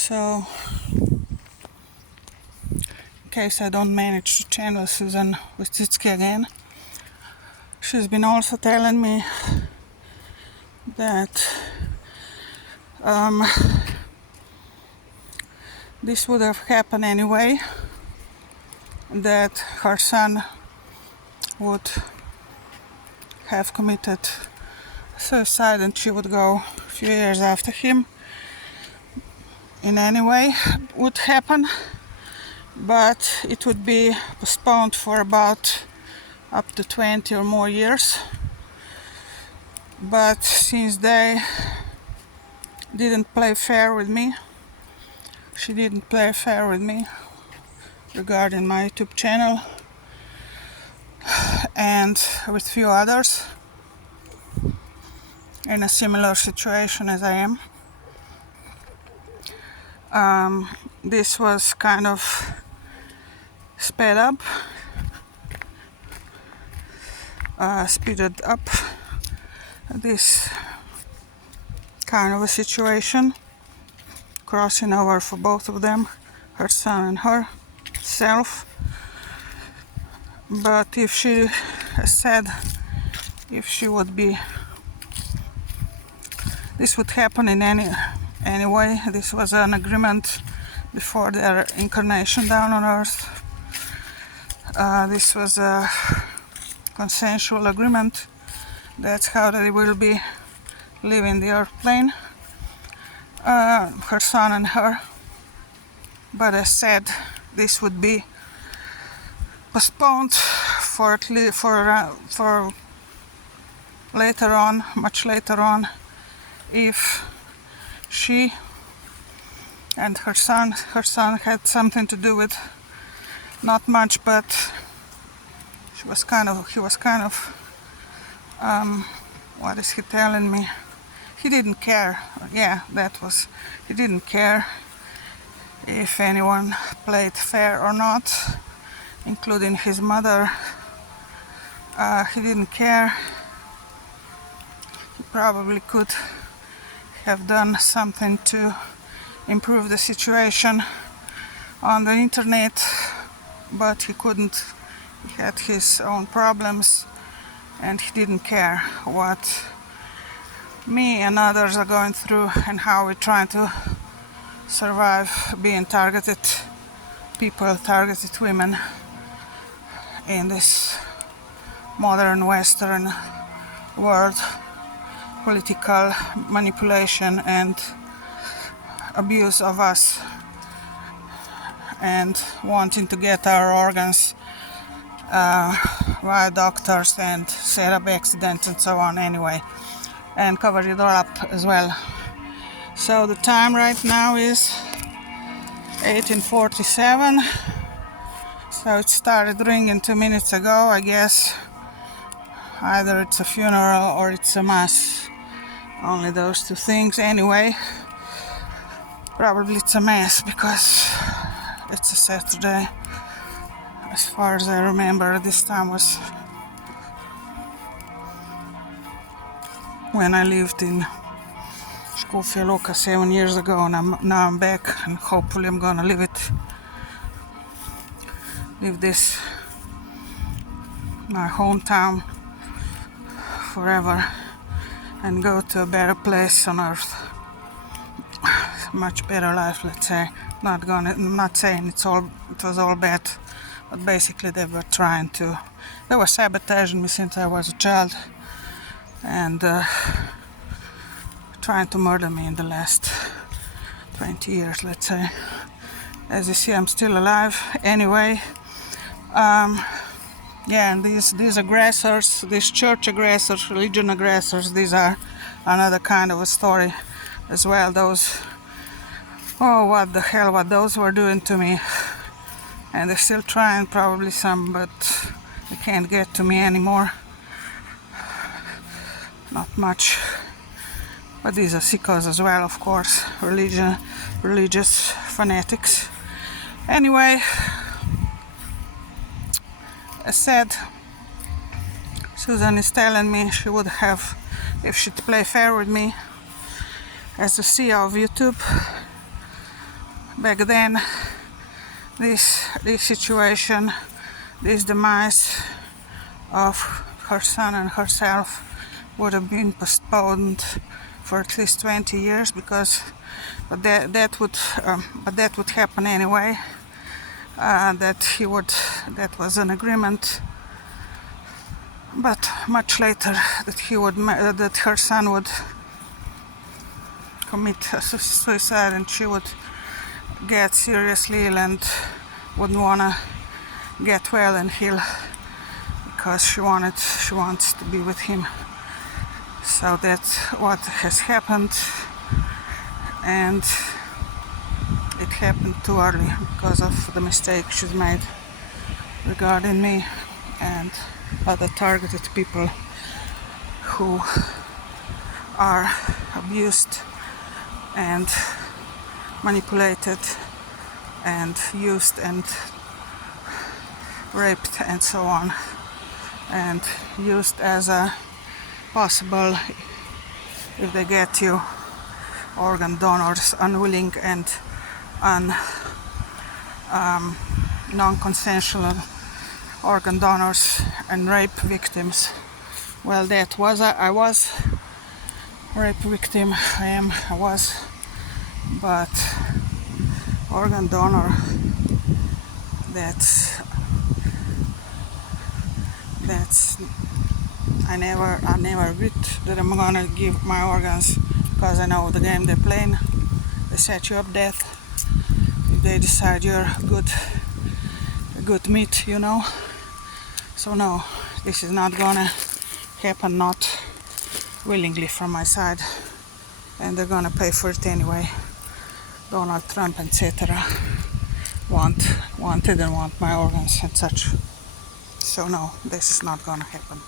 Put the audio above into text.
So, in case I don't manage to channel Susan Wojcicky again, she's been also telling me that this would have happened anyway, that her son would have committed suicide and she would go a few years after him. In any way would happen, but it would be postponed for about up to 20 or more years. But since they didn't play fair with me, she didn't play fair with me regarding my YouTube channel and with few others in a similar situation as I am. This was kind of speeded up this kind of a situation, crossing over for both of them, her son and herself. But if she said if she would be, this would happen in any way. This was an agreement before their incarnation down on earth. This was a consensual agreement. That's how they will be leaving the earth plane, her son and her. But I said this would be postponed for later on, much later on, if she and her son had something to do with, not much, but he was kind of, what is he telling me? He didn't care. Yeah, he didn't care if anyone played fair or not, including his mother. He didn't care. He probably could have done something to improve the situation on the internet, but he couldn't. He had his own problems and he didn't care what me and others are going through and how we're trying to survive being targeted people, targeted women in this modern Western world. Political manipulation and abuse of us and wanting to get our organs via doctors and set up accidents and so on anyway, and cover it all up as well. So the time right now is 18:47, so it started ringing 2 minutes ago. I guess either it's a funeral or it's a mass, only those two things. Anyway, probably it's a mass because it's a Saturday. As far as I remember, this time was when I lived in Skopje Loka 7 years ago, and now I'm back, and hopefully I'm gonna live this, my hometown, forever, and go to a better place on earth, much better life, let's say. I'm not saying it was all bad, but basically they were sabotaging me since I was a child, and trying to murder me in the last 20 years, let's say. As you see, I'm still alive anyway. Yeah, and these aggressors, these church aggressors, religion aggressors, these are another kind of a story as well. Those, oh, what the hell, what those were doing to me. And they're still trying, probably some, but they can't get to me anymore. Not much. But these are sickos as well, of course, religious fanatics. Anyway, as said, Susan is telling me she would have, if she'd play fair with me as the CEO of YouTube, back then this situation, this demise of her son and herself would have been postponed for at least 20 years, because that would happen anyway. That was an agreement, but much later that her son would commit suicide, and she would get seriously ill and wouldn't wanna get well and heal, because she wants to be with him. So that's what has happened, and it happened too early because of the mistake she's made regarding me and other targeted people who are abused and manipulated and used and raped and so on, and used as a possible, if they get you, organ donors, unwilling and non-consensual organ donors and rape victims. Well, I was rape victim. I was, but organ donor, that's I never agreed that I'm gonna give my organs, because I know the game they're playing. They set you up death if they decide you're a good meat, you know. So no, this is not gonna happen, not willingly from my side, and they're gonna pay for it anyway. Donald Trump, etc. didn't want my organs and such. So no, this is not gonna happen.